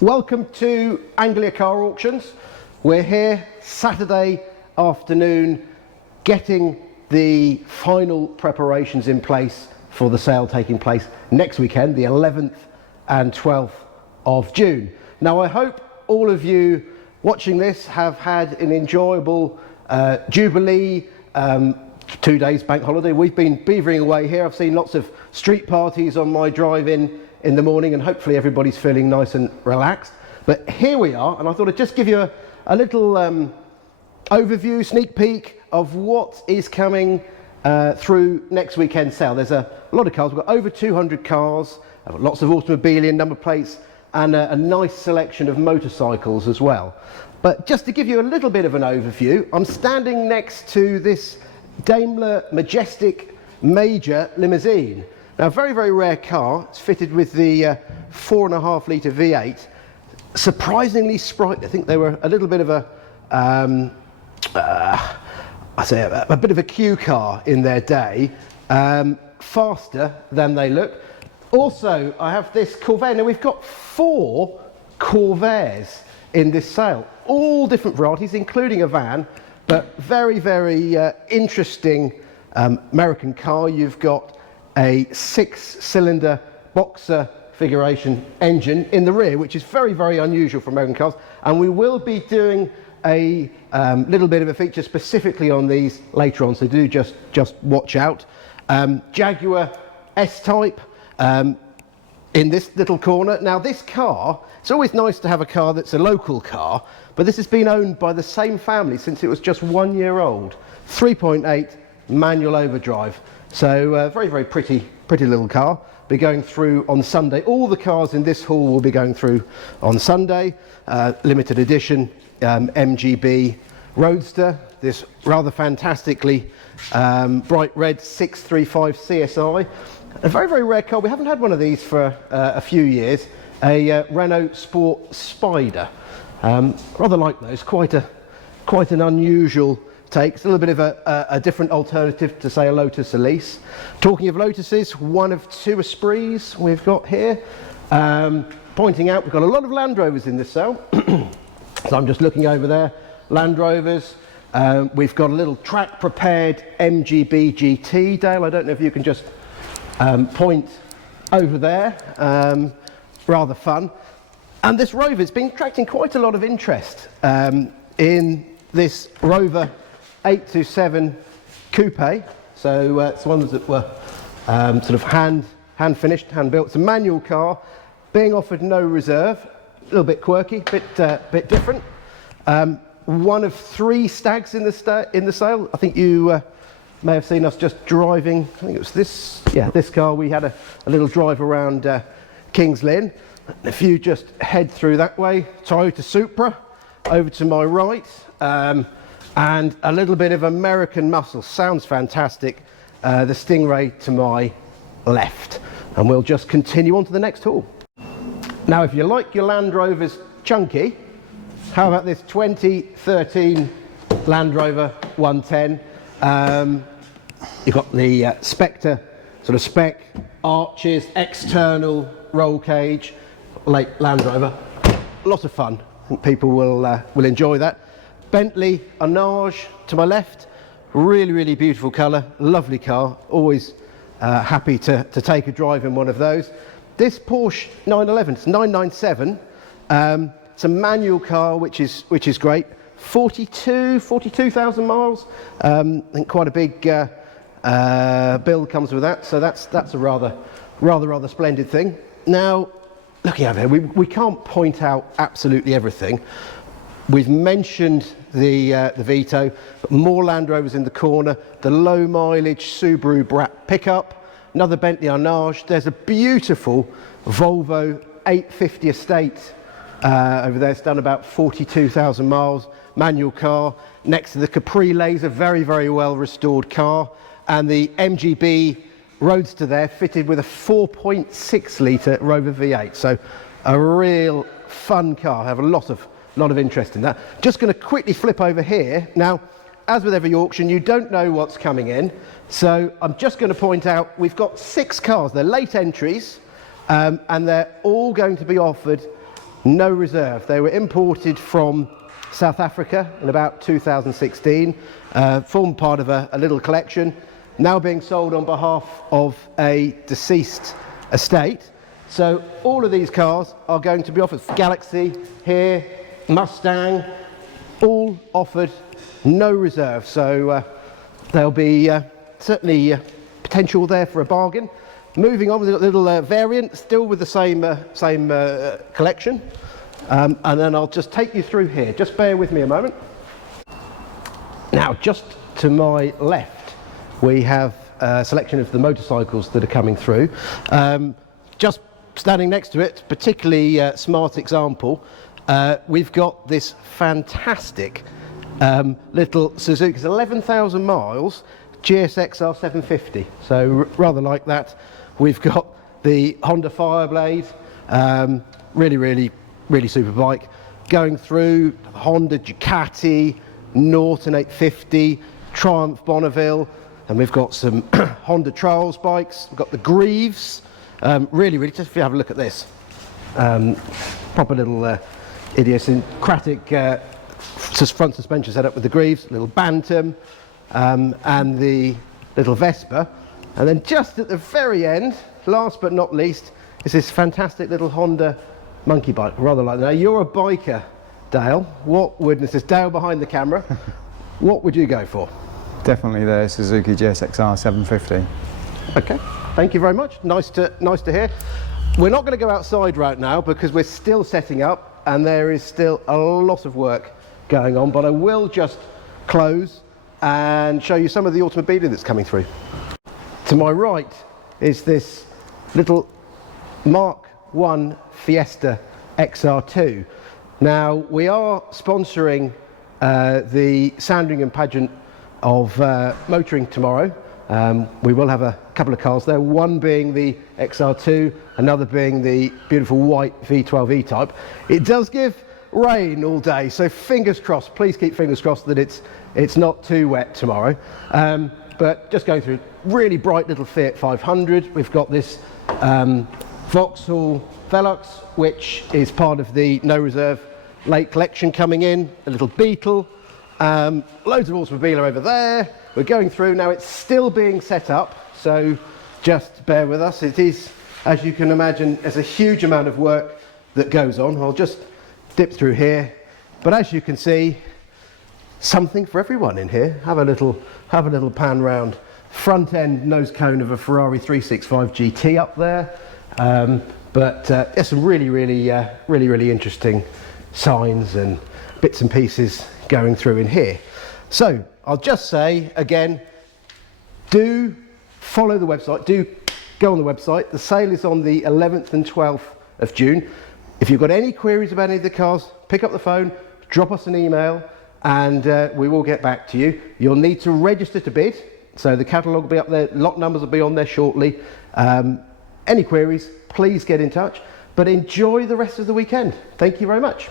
Welcome to Anglia Car Auctions. We're here Saturday afternoon getting the final preparations in place for the sale taking place next weekend, the 11th and 12th of June. Now I hope all of you watching this have had an enjoyable Jubilee 2 days bank holiday. We've been beavering away here. I've seen lots of street parties on my drive-in the morning, and hopefully everybody's feeling nice and relaxed. But here we are, and I thought I'd just give you a little overview, sneak peek of what is coming through next weekend's sale. There's a lot of cars. We've got over 200 cars, lots of automobile number plates, and a nice selection of motorcycles as well. But just to give you a little bit of an overview, I'm standing next to this Daimler Majestic Major limousine. Now, a very, very rare car. It's fitted with the 4.5 litre V8. Surprisingly sprightly. I think they were a little bit of a bit of a Q car in their day. Faster than they look. Also, I have this Corvair. Now, we've got 4 Corvairs in this sale, all different varieties, including a van, but very, very interesting American car. You've got a 6-cylinder boxer configuration engine in the rear, which is very, very unusual for American cars, and we will be doing a little bit of a feature specifically on these later on, so do just watch out. Jaguar S-Type in this little corner. Now this car, it's always nice to have a car that's a local car, but this has been owned by the same family since it was just 1 year old. 3.8 manual overdrive. So very, very pretty little car. Be going through on Sunday. All the cars in this hall will be going through on Sunday. Limited edition MGB Roadster. This rather fantastically bright red 635 CSI. A very, very rare car. We haven't had one of these for a few years. A Renault Sport Spider. Rather like those. Quite an unusual take. It's a little bit of a different alternative to, say, a Lotus Elise. Talking of Lotuses, one of 2 Esprits we've got here. Pointing out, we've got a lot of Land Rovers in this sale. So I'm just looking over there. Land Rovers. We've got a little track prepared MGB GT. Dale, I don't know if you can just point over there. Rather fun. And this Rover's been attracting quite a lot of interest in this Rover 827 coupe. So it's ones that were sort of hand finished, hand built. It's a manual car, being offered no reserve. A little bit quirky, bit different. One of 3 Stags in the sale. I think you may have seen us just driving. I think it was this car. We had a little drive around Kings Lynn. If you just head through that way, Toyota Supra over to my right. And a little bit of American muscle. Sounds fantastic. The Stingray to my left. And we'll just continue on to the next hall. Now, if you like your Land Rovers chunky, how about this 2013 Land Rover 110? You've got the Spectre sort of spec, arches, external roll cage, late Land Rover. A lot of fun. I think people will enjoy that. Bentley Arnage to my left, really, really beautiful colour, lovely car, always happy to take a drive in one of those. This Porsche 911, it's 997, it's a manual car, which is great, 42,000 miles, I think quite a big build comes with that, so that's a rather splendid thing. Now, looking over here, we can't point out absolutely everything. We've mentioned the Vito, but more Land Rovers in the corner, the low mileage Subaru Brat pickup, another Bentley Arnage. There's a beautiful Volvo 850 Estate over there. It's done about 42,000 miles, manual car. Next to the Capriles, a very, very well restored car, and the MGB Roadster there, fitted with a 4.6 litre Rover V8. So a real fun car. I have a lot of interest in that. Just going to quickly flip over here. Now, as with every auction, you don't know what's coming in. So I'm just going to point out, we've got 6 cars. They're late entries, and they're all going to be offered no reserve. They were imported from South Africa in about 2016, formed part of a little collection, now being sold on behalf of a deceased estate. So all of these cars are going to be offered. Galaxy here, Mustang, all offered no reserve. So there'll be certainly potential there for a bargain. Moving on, we've got a little variant, still with the same collection. And then I'll just take you through here. Just bear with me a moment. Now, just to my left, we have a selection of the motorcycles that are coming through. Just standing next to it, particularly smart example, we've got this fantastic little Suzuki. It's 11,000 miles, GSXR 750. So rather like that. We've got the Honda Fireblade, really super bike. Going through Honda Ducati, Norton 850, Triumph Bonneville, and we've got some Honda Trials bikes. We've got the Greaves. Really, just if you have a look at this, proper little idiosyncratic front suspension setup with the Greaves, little Bantam, and the little Vespa. And then just at the very end, last but not least, is this fantastic little Honda monkey bike, rather like that. Now, you're a biker, Dale. What would, this is Dale behind the camera, what would you go for? Definitely the Suzuki GSXR 750. Okay, thank you very much. Nice to hear. We're not going to go outside right now because we're still setting up and there is still a lot of work going on, but I will just close and show you some of the automobilia that's coming through. To my right is this little Mark 1 Fiesta XR2. Now, we are sponsoring the Sandringham pageant of motoring tomorrow. We will have a couple of cars there, one being the XR2, another being the beautiful white V12 E-Type. It does give rain all day, so fingers crossed, please keep fingers crossed that it's not too wet tomorrow. But just going through, really bright little Fiat 500. We've got this Vauxhall Velox, which is part of the no reserve late collection coming in, a little Beetle, loads of automobilia over there. We're going through now, it's still being set up, so just bear with us. It is, as you can imagine, there's a huge amount of work that goes on. I'll just dip through here, but as you can see, something for everyone in here. Have a little pan round. Front end nose cone of a Ferrari 365 GT up there. But there's some really interesting signs and bits and pieces going through in here. So I'll just say again, do follow the website, do go on the website. The sale is on the 11th and 12th of June. If you've got any queries about any of the cars, pick up the phone, drop us an email, and we will get back to you. You'll need to register to bid, so the catalogue will be up there, lot numbers will be on there shortly. Any queries, please get in touch, but enjoy the rest of the weekend. Thank you very much.